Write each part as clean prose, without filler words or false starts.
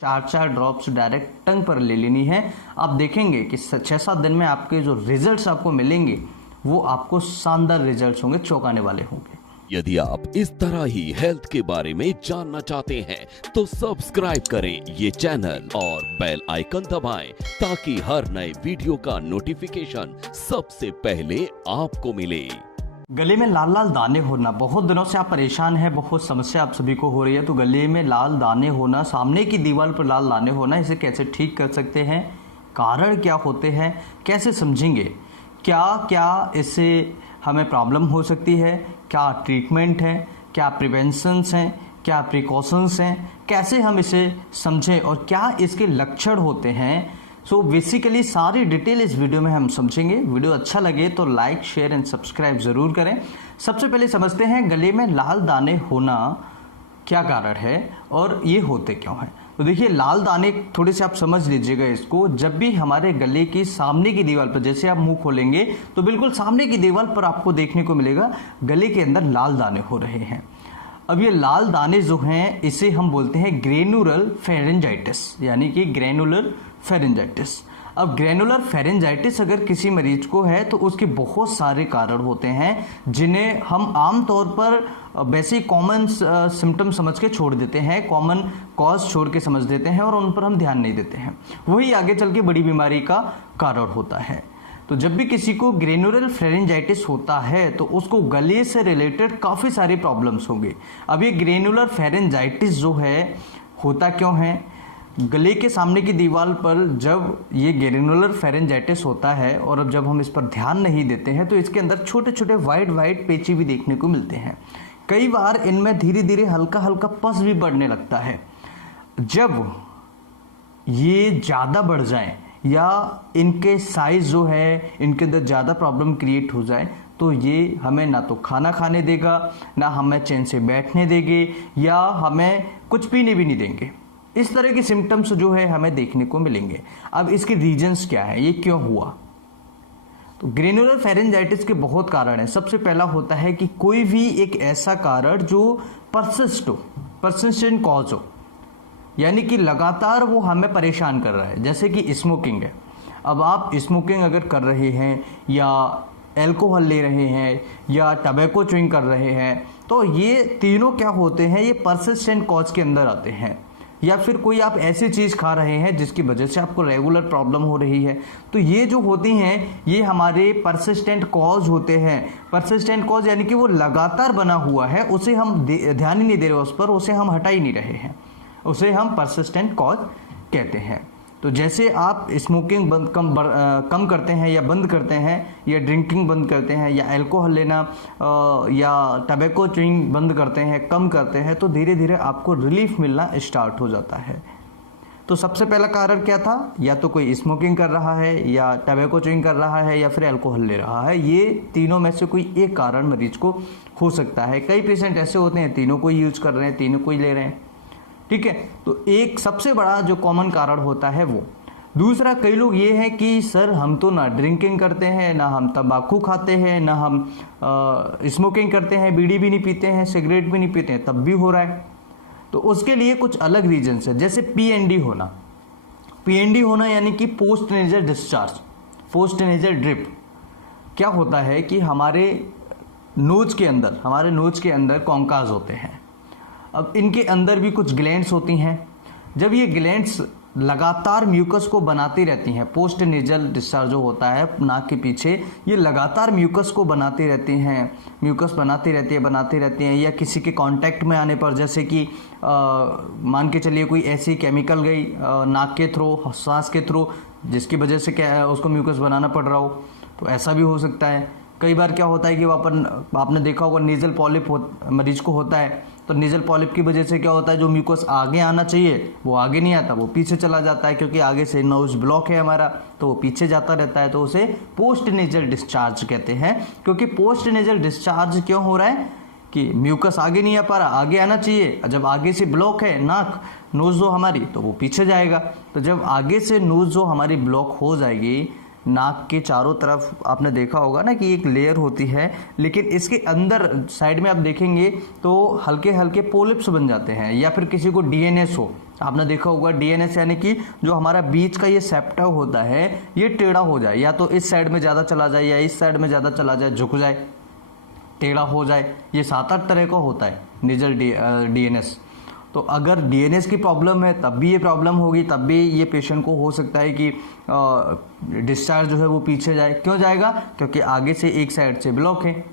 4 drops direct टंग पर ले लेनी है। आप देखेंगे कि 6-7 दिन में आपके जो रिजल्ट्स आपको मिलेंगे वो आपको शानदार रिजल्ट्स होंगे, चौंकाने वाले होंगे। यदि आप इस तरह ही हेल्थ के बारे में जानना चाहते हैं तो सब्सक्राइब करें ये चैनल और बेल आइकन दबाएं ताकि हर नए वीडियो का नोटिफिकेशन सबसे पहले आपको मिले। गले में लाल लाल दाने होना, बहुत दिनों से आप परेशान हैं, बहुत समस्या आप सभी को हो रही है। तो गले में लाल दाने होना, सामने की दीवार पर लाल दाने होना, इसे कैसे ठीक कर सकते हैं, कारण क्या होते हैं, कैसे समझेंगे, क्या क्या इससे हमें प्रॉब्लम हो सकती है, क्या ट्रीटमेंट है, क्या प्रिवेंशंस हैं, क्या प्रिकॉशंस हैं, कैसे हम इसे समझें और क्या इसके लक्षण होते हैं। सो बेसिकली सारी डिटेल इस वीडियो में हम समझेंगे। वीडियो अच्छा लगे तो लाइक, शेयर एंड सब्सक्राइब जरूर करें। सबसे पहले समझते हैं गले में लाल दाने होना क्या कारण है और ये होते क्यों हैं। तो देखिए, लाल दाने थोड़े से आप समझ लीजिएगा इसको। जब भी हमारे गले की सामने की दीवार पर, जैसे आप मुंह खोलेंगे तो बिल्कुल सामने की दीवार पर आपको देखने को मिलेगा गले के अंदर लाल दाने हो रहे हैं। अब ये लाल दाने जो हैं इसे हम बोलते हैं ग्रेनुलर फेरेंजाइटिस, यानी कि ग्रेनुलर फेरेंजाइटिस। अब ग्रेनुलर फेरेंजाइटिस अगर किसी मरीज को है तो उसके बहुत सारे कारण होते हैं जिन्हें हम आमतौर पर वैसे कॉमन सिम्टम समझ के छोड़ देते हैं, कॉमन कॉज छोड़ के समझ देते हैं और उन पर हम ध्यान नहीं देते हैं। वही आगे चल के बड़ी बीमारी का कारण होता है। तो जब भी किसी को ग्रेनुलर फेरेंजाइटिस होता है तो उसको गले से रिलेटेड काफ़ी सारी प्रॉब्लम्स होंगे। अब ये ग्रेनुलर फेरेंजाइटिस जो है होता क्यों है, गले के सामने की दीवार पर जब ये ग्रेनुलर फेरेंजाइटिस होता है और अब जब हम इस पर ध्यान नहीं देते हैं तो इसके अंदर छोटे छोटे वाइट पेची भी देखने को मिलते हैं। कई बार इनमें धीरे धीरे हल्का हल्का पस भी बढ़ने लगता है। जब ये ज़्यादा बढ़ जाए या इनके साइज जो है इनके अंदर ज़्यादा प्रॉब्लम क्रिएट हो जाए तो ये हमें ना तो खाना खाने देगा, ना हमें चैन से बैठने देंगे या हमें कुछ पीने भी नहीं देंगे। इस तरह के सिम्टम्स जो है हमें देखने को मिलेंगे। अब इसके रीजंस क्या है, ये क्यों हुआ। तो ग्रेनुलर फेरेंजाइटिस के बहुत कारण है। सबसे पहला होता है कि कोई भी एक ऐसा कारण जो परसिस्ट हो, परसिस्टेंट कॉज हो, यानी कि लगातार वो हमें परेशान कर रहा है। जैसे कि स्मोकिंग है। अब आप स्मोकिंग अगर कर रहे हैं या एल्कोहल ले रहे हैं या टबैको च्युइंग कर रहे हैं तो ये तीनों क्या होते हैं, ये परसिस्टेंट कॉज के अंदर आते हैं। या फिर कोई आप ऐसी चीज़ खा रहे हैं जिसकी वजह से आपको रेगुलर प्रॉब्लम हो रही है, तो ये जो होती हैं ये हमारे परसिस्टेंट कॉज होते हैं। परसिस्टेंट कॉज यानी कि वो लगातार बना हुआ है, उसे हम ध्यान ही नहीं दे रहे उस पर, उसे हम हटा ही नहीं रहे हैं, उसे हम परसिस्टेंट कॉज कहते हैं। तो जैसे आप स्मोकिंग कम करते हैं या बंद करते हैं या ड्रिंकिंग बंद करते हैं या अल्कोहल लेना या टबैको च्युइंग बंद करते हैं, कम करते हैं, तो धीरे धीरे आपको रिलीफ मिलना स्टार्ट हो जाता है। तो सबसे पहला कारण क्या था, या तो कोई स्मोकिंग कर रहा है या टबैको च्युइंग कर रहा है या फिर अल्कोहल ले रहा है। ये तीनों में से कोई एक कारण मरीज को हो सकता है। कई पेशेंट ऐसे होते हैं तीनों को यूज कर रहे हैं, तीनों को ही ले रहे हैं, ठीक है। तो एक सबसे बड़ा जो कॉमन कारण होता है वो। दूसरा, कई लोग ये है कि सर हम तो ना ड्रिंकिंग करते हैं, ना हम तंबाकू खाते हैं, ना हम स्मोकिंग करते हैं, बीड़ी भी नहीं पीते हैं, सिगरेट भी नहीं पीते हैं, तब भी हो रहा है। तो उसके लिए कुछ अलग रीजंस है। जैसे पीएनडी होना। पीएनडी होना यानी कि post nasal discharge, post nasal drip. क्या होता है कि हमारे नोज के अंदर कॉन्काज होते हैं। अब इनके अंदर भी कुछ ग्लैंड्स होती हैं। जब ये ग्लैंड्स लगातार म्यूकस को बनाती रहती हैं, पोस्ट नेजल डिस्चार्ज जो होता है नाक के पीछे, ये लगातार म्यूकस को बनाती रहती हैं, म्यूकस बनाती रहती हैं या किसी के कांटेक्ट में आने पर, जैसे कि मान के चलिए कोई ऐसी केमिकल गई नाक के थ्रू, सांस के थ्रू, जिसकी वजह से क्या उसको म्यूकस बनाना पड़ रहा हो, तो ऐसा भी हो सकता है। कई बार क्या होता है कि आपने देखा होगा नेजल पॉलिप मरीज को होता है, तो नेजल पॉलिप की वजह से क्या होता है, जो म्यूकस आगे आना चाहिए वो आगे नहीं आता, वो पीछे चला जाता है, क्योंकि आगे से नोज ब्लॉक है हमारा, तो वो पीछे जाता रहता है। तो उसे पोस्ट नेजल डिस्चार्ज कहते हैं। क्योंकि पोस्ट नेजल डिस्चार्ज क्यों हो रहा है कि म्यूकस आगे नहीं आ पा रहा, आगे आना चाहिए। जब आगे से ब्लॉक है नाक, नोज जो हमारी, तो वो पीछे जाएगा। तो जब आगे से नोज जो हमारी ब्लॉक हो जाएगी नाक के चारों तरफ आपने देखा होगा ना कि एक लेयर होती है, लेकिन इसके अंदर साइड में आप देखेंगे तो हल्के हल्के पोलिप्स बन जाते हैं, या फिर किसी को डीएनएस हो, आपने देखा होगा डीएनएस यानी कि जो हमारा बीच का ये सेप्टा होता है ये टेढ़ा हो जाए, या तो इस साइड में ज़्यादा चला जाए या इस साइड में ज़्यादा चला जाए, झुक जाए, टेढ़ा हो जाए। ये 7-8 तरह का होता है नेजल डीएनएस। तो अगर डीएनएस की प्रॉब्लम है तब भी ये प्रॉब्लम होगी, तब भी ये पेशेंट को हो सकता है कि डिस्चार्ज जो है वो पीछे जाए। क्यों जाएगा? क्योंकि आगे से एक साइड से ब्लॉक है,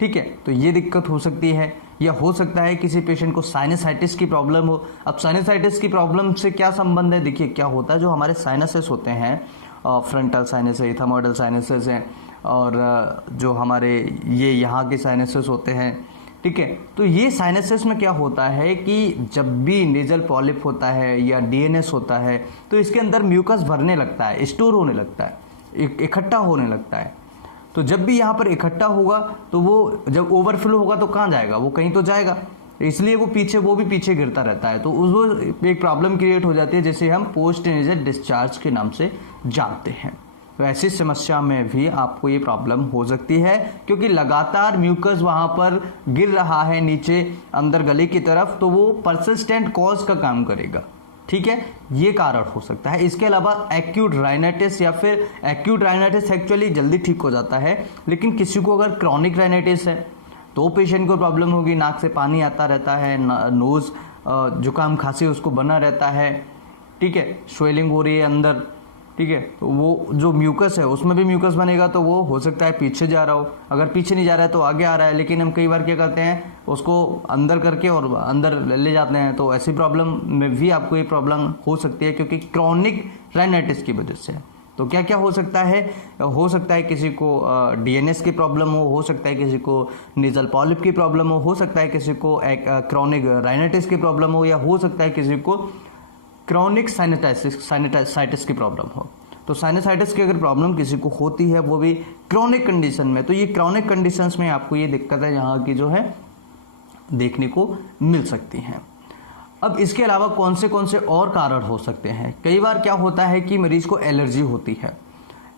ठीक है, तो ये दिक्कत हो सकती है। या हो सकता है किसी पेशेंट को साइनसाइटिस की प्रॉब्लम हो। अब साइनसाइटिस की प्रॉब्लम से क्या संबंध है? देखिए क्या होता है, जो हमारे साइनसेस होते हैं, फ्रंटल साइनस है, इथामोइडल साइनसेस हैं, और जो हमारे ये यहाँ के साइनसेस होते हैं, ठीक है। तो ये साइनसेस में क्या होता है कि जब भी नेजल पॉलिप होता है या डीएनएस होता है तो इसके अंदर म्यूकस भरने लगता है, स्टोर होने लगता है, इकट्ठा होने लगता है। तो जब भी यहाँ पर इकट्ठा होगा तो वो जब ओवरफ्लो होगा तो कहाँ जाएगा? वो कहीं तो जाएगा, इसलिए वो भी पीछे गिरता रहता है। तो वो एक प्रॉब्लम क्रिएट हो जाती है जिसे हम पोस्ट नेजल डिस्चार्ज के नाम से जानते हैं। तो ऐसी समस्या में भी आपको ये प्रॉब्लम हो सकती है, क्योंकि लगातार म्यूकस वहाँ पर गिर रहा है नीचे अंदर गले की तरफ, तो वो परसिस्टेंट कॉज का काम करेगा, ठीक है, ये कारण हो सकता है। इसके अलावा एक्यूट राइनाइटिस, या फिर एक्यूट राइनाइटिस एक्चुअली जल्दी ठीक हो जाता है, लेकिन किसी को अगर क्रॉनिक राइनाइटिस है तो पेशेंट को प्रॉब्लम होगी, नाक से पानी आता रहता है, नोज जुकाम खांसी उसको बना रहता है, ठीक है, स्वेलिंग हो रही है अंदर, ठीक है। तो वो जो म्यूकस है उसमें भी म्यूकस बनेगा, तो वो हो सकता है पीछे जा रहा हो, अगर पीछे नहीं जा रहा है तो आगे आ रहा है, लेकिन हम कई बार क्या करते हैं उसको अंदर करके और अंदर ले जाते हैं। तो ऐसी प्रॉब्लम में भी आपको ये प्रॉब्लम हो सकती है, क्योंकि क्रॉनिक राइनाइटिस की वजह से। तो क्या क्या हो सकता है? हो सकता है किसी को डीएनएस की प्रॉब्लम हो सकता है किसी को नेजल पॉलिप की प्रॉब्लम हो सकता है किसी को क्रॉनिक राइनाइटिस की प्रॉब्लम हो, या हो सकता है किसी को क्रॉनिक साइनसाइटिस की प्रॉब्लम हो। तो साइनसाइटिस की अगर प्रॉब्लम किसी को होती है, वो भी क्रॉनिक कंडीशन में, तो ये क्रॉनिक कंडीशंस में आपको ये दिक्कत है यहाँ की जो है देखने को मिल सकती हैं। अब इसके अलावा कौन से और कारण हो सकते हैं? कई बार क्या होता है कि मरीज को एलर्जी होती है,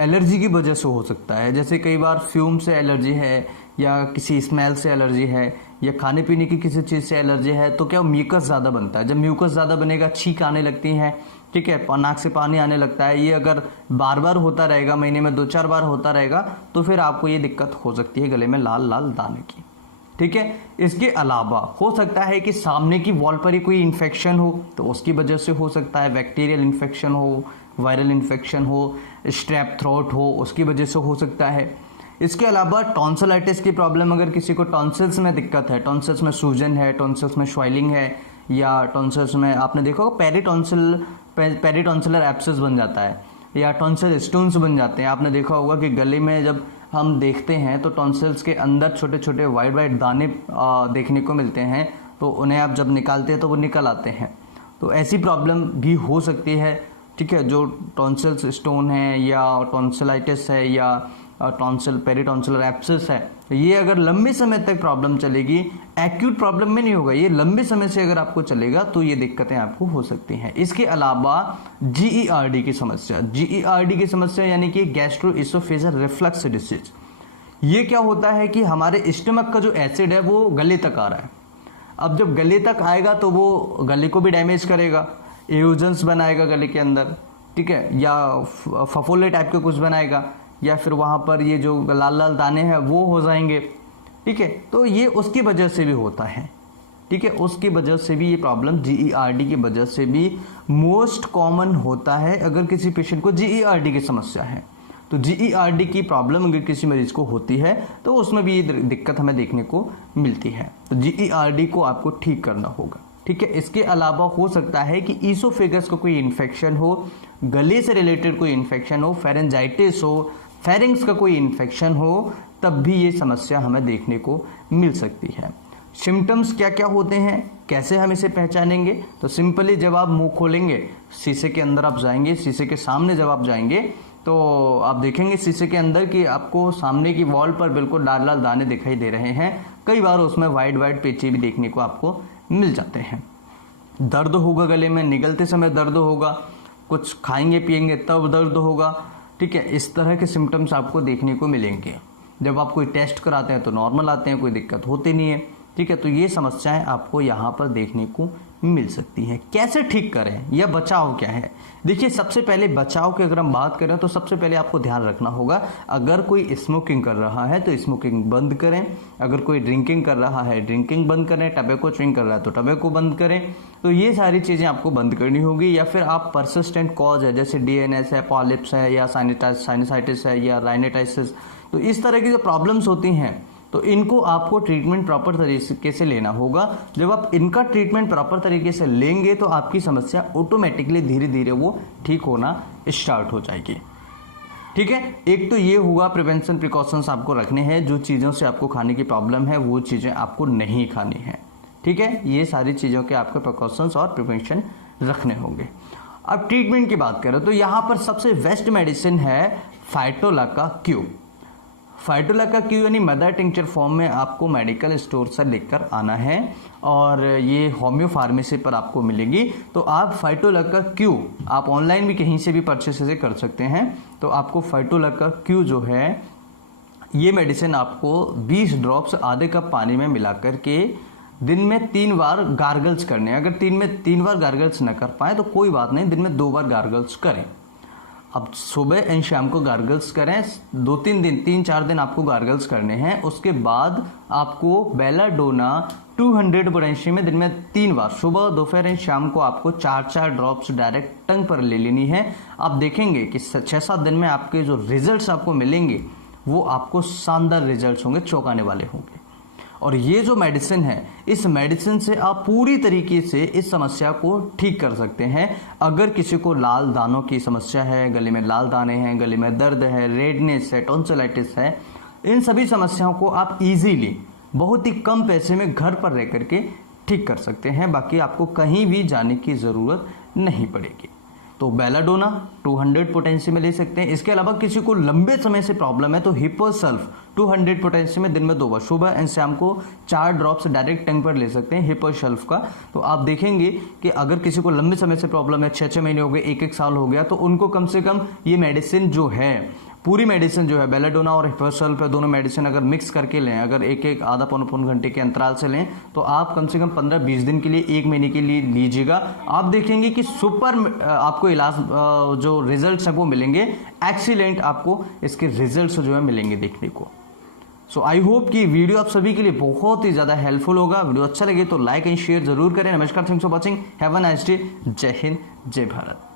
एलर्जी की वजह से हो सकता है, जैसे कई बार फ्यूम से एलर्जी है, या किसी स्मेल से एलर्जी है, या खाने पीने की किसी चीज़ से एलर्जी है, तो क्या म्यूकस ज़्यादा बनता है। जब म्यूकस ज़्यादा बनेगा छींक आने लगती है, ठीक है, नाक से पानी आने लगता है। ये अगर बार बार होता रहेगा, महीने में 2-4 बार होता रहेगा, तो फिर आपको ये दिक्कत हो सकती है गले में लाल लाल दाने की, ठीक है। इसके अलावा हो सकता है कि सामने की वॉल पर ही कोई इन्फेक्शन हो, तो उसकी वजह से हो सकता है, बैक्टीरियल इन्फेक्शन हो, वायरल इन्फेक्शन हो, स्ट्रेप थ्रोट हो, उसकी वजह से हो सकता है। इसके अलावा टॉन्सिलाइटिस की प्रॉब्लम, अगर किसी को टॉन्सिल्स में दिक्कत है, टॉन्सिल्स में सूजन है, टॉन्सिल्स में स्वेलिंग है, या टॉन्सिल्स में आपने देखा होगा पेरिटॉन्सिलर एब्सेस बन जाता है, या टॉन्सिल स्टोन्स बन जाते हैं। आपने देखा होगा कि गले में जब हम देखते हैं तो टॉन्सिल्स के अंदर छोटे छोटे वाइट वाइट दाने देखने को मिलते हैं, तो उन्हें आप जब निकालते हैं तो वो निकल आते हैं। तो ऐसी प्रॉब्लम भी हो सकती है, ठीक है, जो टॉन्सिल्स स्टोन है, या टॉन्सिलाइटिस है, या पेरिटॉन्सिलर एब्सेस है। ये अगर लंबे समय तक प्रॉब्लम चलेगी, एक्यूट प्रॉब्लम में नहीं होगा, ये लंबे समय से अगर आपको चलेगा तो ये दिक्कतें आपको हो सकती हैं। इसके अलावा जीईआरडी की समस्या, जीईआरडी की समस्या यानी कि गैस्ट्रोइसोफेजियल रिफ्लक्स डिसीज। ये क्या होता है कि हमारे स्टमक का जो एसिड है वो गले तक आ रहा है। अब जब गले तक आएगा तो वो गले को भी डैमेज करेगा, एरोजन्स बनाएगा गले के अंदर, ठीक है, या फफोले टाइप के कुछ बनाएगा, या फिर वहाँ पर ये जो लाल लाल दाने हैं वो हो जाएंगे, ठीक है। तो ये उसकी वजह से भी होता है, ठीक है, उसकी वजह से भी ये प्रॉब्लम जीईआरडी की वजह से भी मोस्ट कॉमन होता है। अगर किसी पेशेंट को जीईआरडी की समस्या है, तो जीईआरडी की प्रॉब्लम अगर किसी मरीज को होती है तो उसमें भी ये दिक्कत हमें देखने को मिलती है। तो जीईआरडी को आपको ठीक करना होगा, ठीक है। इसके अलावा हो सकता है कि ईसोफेगस को कोई इन्फेक्शन हो, गले से रिलेटेड कोई इन्फेक्शन हो, फेरेंजाइटिस हो, फेरिंग्स का कोई इन्फेक्शन हो, तब भी ये समस्या हमें देखने को मिल सकती है। सिम्टम्स क्या क्या होते हैं, कैसे हम इसे पहचानेंगे? तो सिंपली जब आप मुंह खोलेंगे, शीशे के अंदर आप जाएंगे, शीशे के सामने जब आप जाएंगे तो आप देखेंगे शीशे के अंदर कि आपको सामने की वॉल पर बिल्कुल लाल लाल दाने दिखाई दे रहे हैं। कई बार उसमें वाइट वाइट पेची भी देखने को आपको मिल जाते हैं। दर्द होगा गले में, निगलते समय दर्द होगा, कुछ खाएंगे पिएंगे तब दर्द होगा, ठीक है, इस तरह के सिम्टम्स आपको देखने को मिलेंगे। जब आप कोई टेस्ट कराते हैं तो नॉर्मल आते हैं, कोई दिक्कत होती नहीं है। ठीक है, तो ये समस्याएं आपको यहाँ पर देखने को मिल सकती हैं। कैसे ठीक करें या बचाव क्या है? देखिए, सबसे पहले बचाव की अगर हम बात करें तो सबसे पहले आपको ध्यान रखना होगा, अगर कोई स्मोकिंग कर रहा है तो स्मोकिंग बंद करें, अगर कोई ड्रिंकिंग कर रहा है ड्रिंकिंग बंद करें, टबैको च्यूइंग कर रहा है तो टबैको बंद करें। तो ये सारी चीज़ें आपको बंद करनी होगी। या फिर आप परसिस्टेंट कॉज है जैसे डीएनएस है, पॉलिप्स है, या साइनसाइटिस है, या राइनेटाइसिस, तो इस तरह की जो प्रॉब्लम्स होती हैं तो इनको आपको ट्रीटमेंट प्रॉपर तरीके से लेना होगा। जब आप इनका ट्रीटमेंट प्रॉपर तरीके से लेंगे तो आपकी समस्या ऑटोमेटिकली धीरे धीरे वो ठीक होना स्टार्ट हो जाएगी। ठीक है, एक तो ये हुआ प्रिवेंशन प्रिकॉशंस आपको रखने हैं, जो चीज़ों से आपको खाने की प्रॉब्लम है वो चीज़ें आपको नहीं खानी है। ठीक है, ये सारी चीज़ों के आपके प्रिकॉशंस और प्रिवेंशन रखने होंगे। अब ट्रीटमेंट की बात करें तो यहाँ पर सबसे बेस्ट मेडिसिन है फाइटोलैका क्यू। फाइटोलैका क्यू यानी मदर टिंचर फॉर्म में आपको मेडिकल स्टोर से लेकर आना है और ये होम्यो फार्मेसी पर आपको मिलेगी। तो आप फाइटोलैका क्यू आप ऑनलाइन भी कहीं से भी परचेस कर सकते हैं। तो आपको फाइटोलैका क्यू जो है ये मेडिसिन आपको 20 ड्रॉप्स आधे कप पानी में मिलाकर के दिन में 3 बार गार्गल्स करने हैं। अगर 3 बार गार्गल्स न कर पाए तो कोई बात नहीं, दिन में 2 बार गार्गल्स करें। अब सुबह एंड शाम को गार्गल्स करें, 3-4 दिन आपको गार्गल्स करने हैं। उसके बाद आपको बेलाडोना 200 पोटेंशियम में दिन में 3 बार सुबह, दोपहर एंड शाम को आपको 4-4 ड्रॉप्स डायरेक्ट टंग पर ले लेनी है। आप देखेंगे कि 6-7 दिन में आपके जो रिजल्ट्स आपको मिलेंगे वो आपको शानदार रिजल्ट्स होंगे, चौंकाने वाले होंगे। और ये जो मेडिसिन है, इस मेडिसिन से आप पूरी तरीके से इस समस्या को ठीक कर सकते हैं। अगर किसी को लाल दानों की समस्या है, गले में लाल दाने हैं, गले में दर्द है, रेडनेस है, टॉन्सिलाइटिस है, इन सभी समस्याओं को आप इजीली बहुत ही कम पैसे में घर पर रह करके ठीक कर सकते हैं। बाकी आपको कहीं भी जाने की ज़रूरत नहीं पड़ेगी। तो बेलाडोना 200 पोटेंशियम में ले सकते हैं। इसके अलावा किसी को लंबे समय से प्रॉब्लम है तो हिपोसल्फ 200 पोटेंशियम में दिन में 2 बार सुबह एंड शाम को 4 ड्रॉप्स डायरेक्ट टंग पर ले सकते हैं हिपोसल्फ का। तो आप देखेंगे कि अगर किसी को लंबे समय से प्रॉब्लम है, 6-6 महीने हो गए, 1-1 साल हो गया, तो उनको कम से कम ये मेडिसिन जो है, पूरी मेडिसिन जो है बेलाडोना और हिपोसल्फ है, दोनों मेडिसिन अगर मिक्स करके लें, अगर एक आधा पौन घंटे के अंतराल से लें, तो आप कम से कम 15-20 दिन के लिए, 1 महीने के लिए लीजिएगा। आप देखेंगे कि सुपर आपको इलाज जो रिजल्ट्स हैं वो मिलेंगे, एक्सीलेंट आपको इसके रिजल्ट्स जो है मिलेंगे देखने को। सो आई होप कि वीडियो आप सभी के लिए बहुत ही ज़्यादा हेल्पफुल होगा। वीडियो अच्छा लगे तो लाइक एंड शेयर जरूर करें। नमस्कार, thanks for watching, have a nice day. जय हिंद, जय भारत।